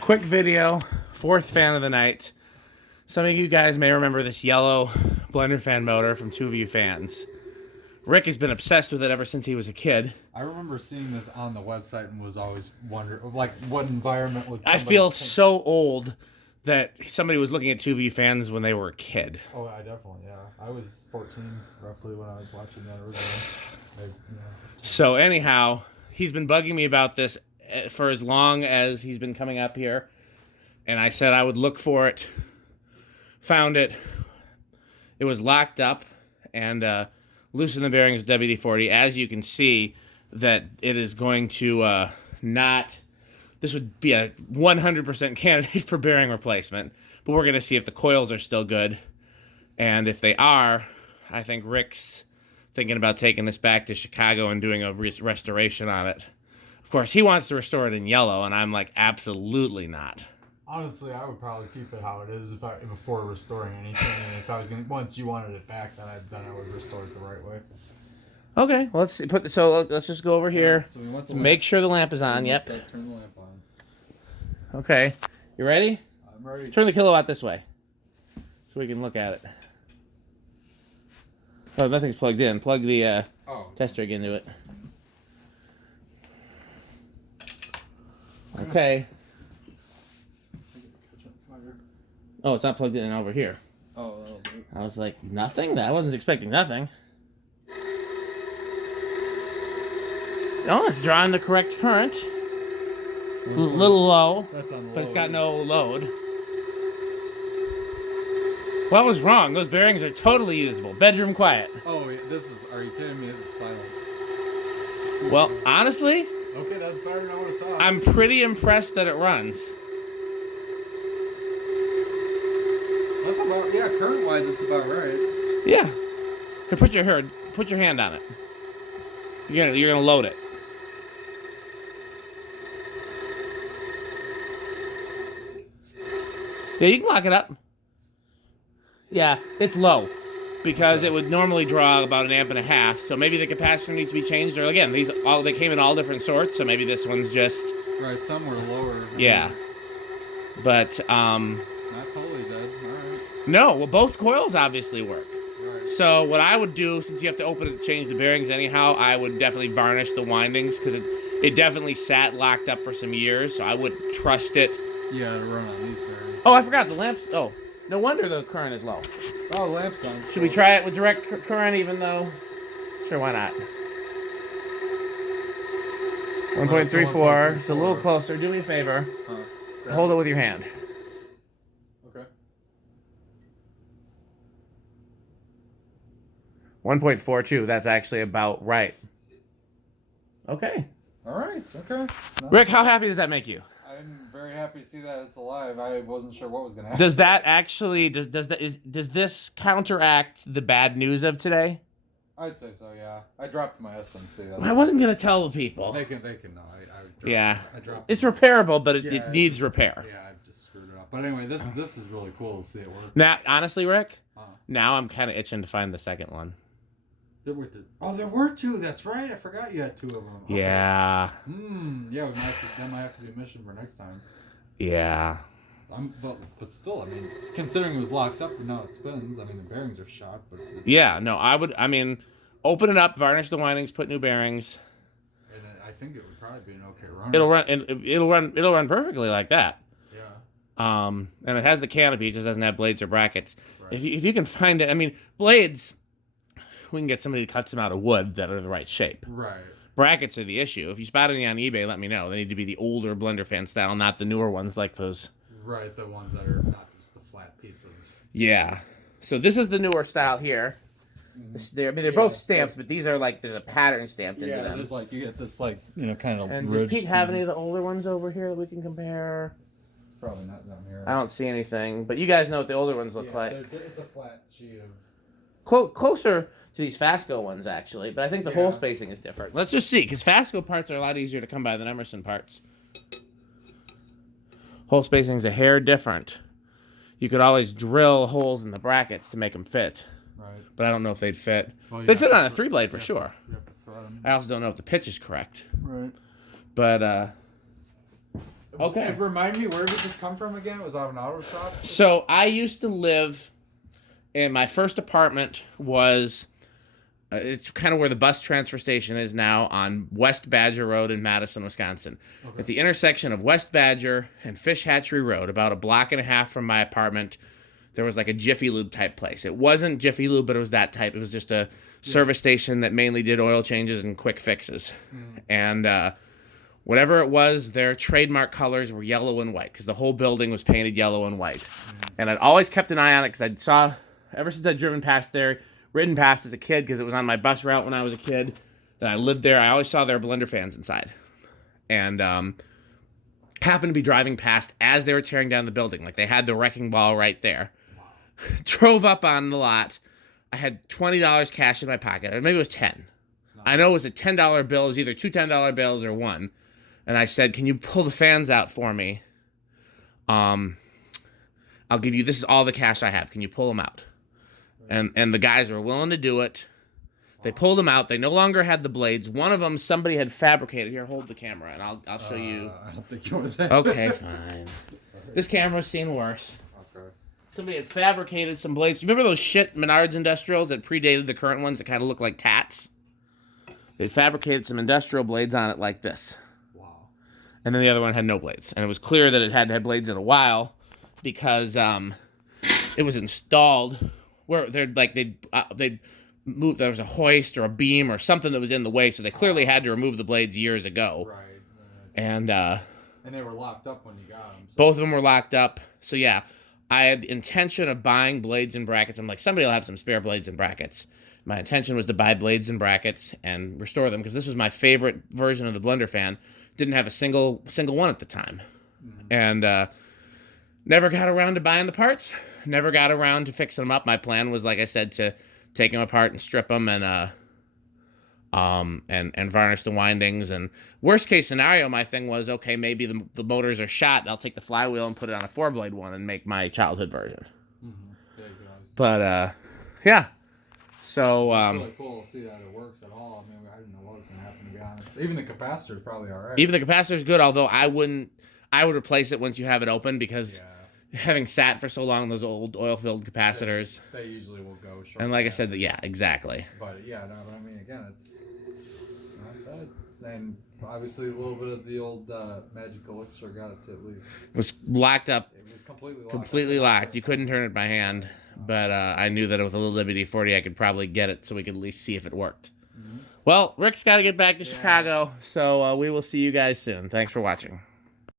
Quick video, fourth fan of the night. Some of you guys may remember this yellow blenderfan motor from 2VU Fans. Rick has been obsessed with it ever since he was a kid. I remember seeing this on the website and was always wondering, like, what environment would I feel so old that somebody was looking at 2VU Fans when they were a kid. Oh, I definitely, yeah. I was 14 roughly when I was watching that originally. So anyhow, he's been bugging me about this for as long as he's been coming up here. And I said I would look for it. Found it. It was locked up and loosened the bearings with WD-40. As you can see, that it is going to not... This would be a 100% candidate for bearing replacement. But we're going to see if the coils are still good. And if they are, I think Rick's thinking about taking this back to Chicago and doing a restoration on it. Of course, he wants to restore it in yellow, and I'm like, absolutely not. Honestly, I would probably keep it how it is before restoring anything. And if I was gonna, once you wanted it back, then I would restore it the right way. Okay, well, let's just go over here. So we want to make sure the lamp is on. Yep. Turn the lamp on. Okay, you ready? I'm ready. Turn the kilowatt this way, so we can look at it. Oh, nothing's plugged in. Plug the test rig into it. Okay. Oh, it's not plugged in over here. Oh. I was like, nothing? I wasn't expecting nothing. Oh, it's drawing the correct current. A little low. That's on low. But it's got no load. Well, I was wrong. Those bearings are totally usable. Bedroom quiet. Oh, are you kidding me? This is silent. Well, honestly... Okay, that's better than I would have thought. I'm pretty impressed that it runs. That's about, yeah, current-wise, it's about right. Yeah. Here, put your hand on it. You're gonna load it. Yeah, you can lock it up. Yeah, it's low because it would normally draw about 1.5 amps. So maybe the capacitor needs to be changed. Or again, they came in all different sorts. So maybe this one's just right. Some were lower. Yeah, but not totally dead. All right. No, well, both coils obviously work. Right. So what I would do, since you have to open it to change the bearings anyhow, I would definitely varnish the windings because it definitely sat locked up for some years. So I would trust it. Yeah, to run on these bearings. Oh, I forgot the lamps. Oh, no wonder the current is low. Oh, lamp's on. Should we try it with direct current even though? Sure, why not? 1.34. It's a little closer. Do me a favor. Hold it with your hand. Okay. 1.42. That's actually about right. Okay. All right. Okay. Rick, how happy does that make you? I'm very happy to see that it's alive. I wasn't sure what was going to happen. Does that actually does this counteract the bad news of today? I'd say so, yeah. I dropped my SMC. I wasn't gonna tell the people. They can know. I dropped it's repairable, but it needs repair. Yeah, I've just screwed it up. But anyway, this is really cool to see it work. Now, honestly, Rick, now I'm kind of itching to find the second one. There were two. That's right. I forgot you had two of them. Okay. Yeah. Yeah, that might have to be a mission for next time. Yeah. But still, I mean, considering it was locked up and now it spins, I mean, the bearings are shot. But yeah, no, I mean, open it up, varnish the windings, put new bearings. And I think it would probably be an okay run. It'll run perfectly like that. Yeah. And it has the canopy, it just doesn't have blades or brackets. Right. If you can find it, I mean, blades. We can get somebody to cut some out of wood that are the right shape. Right. Brackets are the issue. If you spot any on eBay, let me know. They need to be the older blenderfan style, not the newer ones like those. Right, the ones that are not just the flat pieces. Yeah. So this is the newer style here. They're both stamped, but these are like there's a pattern stamped into them. Yeah, there's like you get this kind of. And does Pete have any of the older ones over here that we can compare? Probably not down here. I don't see anything, but you guys know what the older ones look like. It's a flat sheet of. Closer to these Fasco ones, actually, but I think the hole spacing is different. Let's just see, because Fasco parts are a lot easier to come by than Emerson parts. Hole spacing is a hair different. You could always drill holes in the brackets to make them fit. Right. But I don't know if they'd fit. Well, They'd fit on a 3-blade for sure. You have to thread them. I also don't know if the pitch is correct. Right. But Okay. Remind me, where did this come from again? It was out of an auto shop? So I used to live in my first apartment was it's kind of where the bus transfer station is now on West Badger Road in Madison, Wisconsin. Okay. At the intersection of West Badger and Fish Hatchery Road, about a block and a half from my apartment, there was like a Jiffy Lube type place. It wasn't Jiffy Lube, but it was that type. It was just a service station that mainly did oil changes and quick fixes. And whatever it was, their trademark colors were yellow and white because the whole building was painted yellow and white. And I'd always kept an eye on it because I saw, ever since I'd ridden past as a kid because it was on my bus route when I was a kid, that I lived there, I always saw their blender fans inside. And happened to be driving past as they were tearing down the building. Like they had the wrecking ball right there. Drove up on the lot. I had $20 cash in my pocket, or maybe it was 10. I know it was a $10 bill. It was either two $10 bills or one. And I said, "Can you pull the fans out for me? I'll give you, this is all the cash I have. Can you pull them out?" And the guys were willing to do it. They pulled them out. They no longer had the blades. One of them, somebody had fabricated. Here, hold the camera, and I'll show you. I don't think you want that. Okay, fine. This camera's seen worse. Okay. Somebody had fabricated some blades. You remember those shit Menards industrials that predated the current ones that kind of look like tats? They fabricated some industrial blades on it like this. Wow. And then the other one had no blades. And it was clear that it hadn't had blades in a while because it was installed where they'd moved. There was a hoist or a beam or something that was in the way, so they clearly had to remove the blades years ago. Right. And they were locked up when you got them. So. Both of them were locked up. So yeah, I had the intention of buying blades and brackets. I'm like, somebody will have some spare blades and brackets. My intention was to buy blades and brackets and restore them because this was my favorite version of the blender fan. Didn't have a single one at the time. And never got around to buying the parts. Never got around to fixing them up. My plan was, like I said, to take them apart and strip them and varnish the windings. And worst case scenario, my thing was, okay, maybe the motors are shot. I'll take the flywheel and put it on a 4-blade one and make my childhood version. Yeah, but yeah. So it's really cool to see that it works at all. I mean, I didn't know what was going to happen, to be honest. Even the capacitor is probably all right. Even the capacitor is good, although I would replace it once you have it open because having sat for so long, those old oil-filled capacitors. They usually will go short. And like I said, yeah, exactly. But yeah, no, I mean, again, it's not bad. And obviously a little bit of the old magic elixir got it to at least. It was locked up. It was completely locked. Completely locked. You couldn't turn it by hand. But I knew that with a little WD-40, I could probably get it so we could at least see if it worked. Well, Rick's got to get back to Chicago, so we will see you guys soon. Thanks for watching.